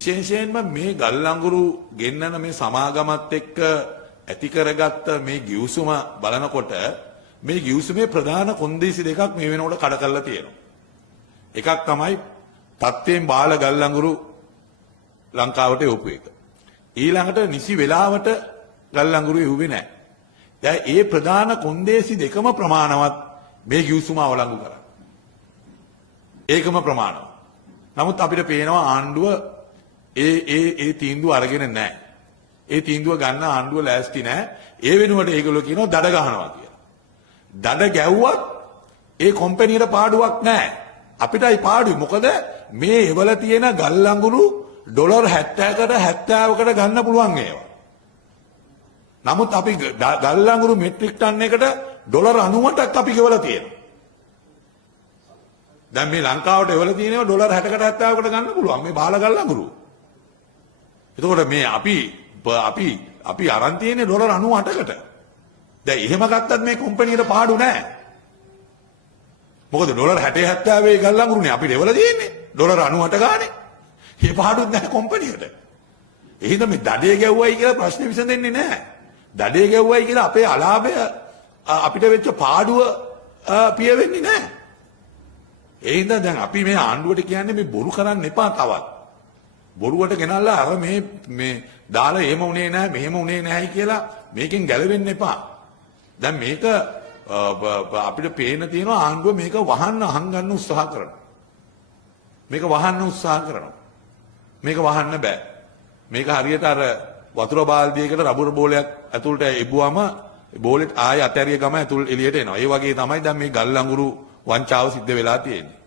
විශේෂයෙන්ම මේ ගල් අඟුරු ගෙන්නන මේ සමාගමත් එක්ක ඇති කරගත්ත මේ ගිවිසුම බලනකොට මේ ගිවිසුමේ ප්‍රධාන කොන්දේසි දෙකක් මේ වෙනකොට කඩ කරලා තියෙනවා. එකක් තමයි තත්ත්වයෙන් බාල ගල් අඟුරු ලංකාවට යොපු එක. ඊළඟට නිසි වෙලාවට ගල් අඟුරු යුවේ නැහැ. දැන් ඒ ප්‍රධාන කොන්දේසි දෙකම ප්‍රමාණවත් මේ ගිවිසුම අවලංගු කරා. ඒකම ප්‍රමාණවත්. නමුත් අපිට පේනවා ආණ්ඩුව ඒ තීන්දුව අරගෙන නැහැ. ඒ තීන්දුව ගන්න ආණ්ඩුව ලෑස්ති නැහැ. ඒ වෙනුවට ඒගොල්ලෝ කියනවා දඩ ගහනවා කියලා. දඩ ගැව්වත් ඒ කම්පැනියට පාඩුවක් නැහැ. අපිටයි පාඩුයි. මොකද මේ එවල තියෙන ගල් අඟුරු ඩොලර් 70කට 70කට ගන්න පුළුවන් ඒවා. නමුත් අපි ගල් අඟුරු මෙට්‍රික් ටන් එකට ඩොලර් 90ක් අපි ගෙවලා තියෙනවා. දැන් මේ ලංකාවට එවල තියෙනවා ඩොලර් 60කට 70කට ගන්න පුළුවන් මේ බාල ගල් අඟුරු. එතකොට මේ අපි අරන් තියෙන්නේ ඩොලර් 98කට. දැන් එහෙම ගත්තත් මේ කම්පැනියට පාඩු නැහැ. මොකද ඩොලර් 60 70 ගල් අඟුරුනේ අපිට එවල තියෙන්නේ ඩොලර් 98 ගානේ. ඒ පාඩුත් නැහැ කම්පැනියට. එහෙනම් මේ දඩේ ගැව්වයි කියලා ප්‍රශ්නේ විසඳෙන්නේ නැහැ. දඩේ ගැව්වයි කියලා අපේ අලාභය අපිට වෙච්ච පාඩුව පිය වෙන්නේ නැහැ. ඒ හින්දා දැන් අපි මේ ආණ්ඩුවට කියන්නේ මේ බොරු කරන්න එපා තවත්. බොරුවට ගෙනල්ලා අර මේ දාලා එහෙම උනේ නැහැ මෙහෙම උනේ නැහැයි කියලා මේකෙන් ගැලවෙන්න එපා. දැන් මේක අපිට පේන තියෙනවා ආණ්ඩුව මේක වහන්න අහංගන්න උත්සාහ කරනවා. මේක වහන්න උත්සාහ කරනවා. මේක වහන්න බෑ. මේක හරියට අර වතුර බාල්දියකට රබර් බෝලයක් ඇතුළට එබුවම බෝලෙත් ආයෙ අතෑරිය ගම ඇතුළ එළියට එනවා. ඒ වගේ තමයි දැන් මේ ගල් අඟුරු වංචාව සිද්ධ වෙලා තියෙන්නේ.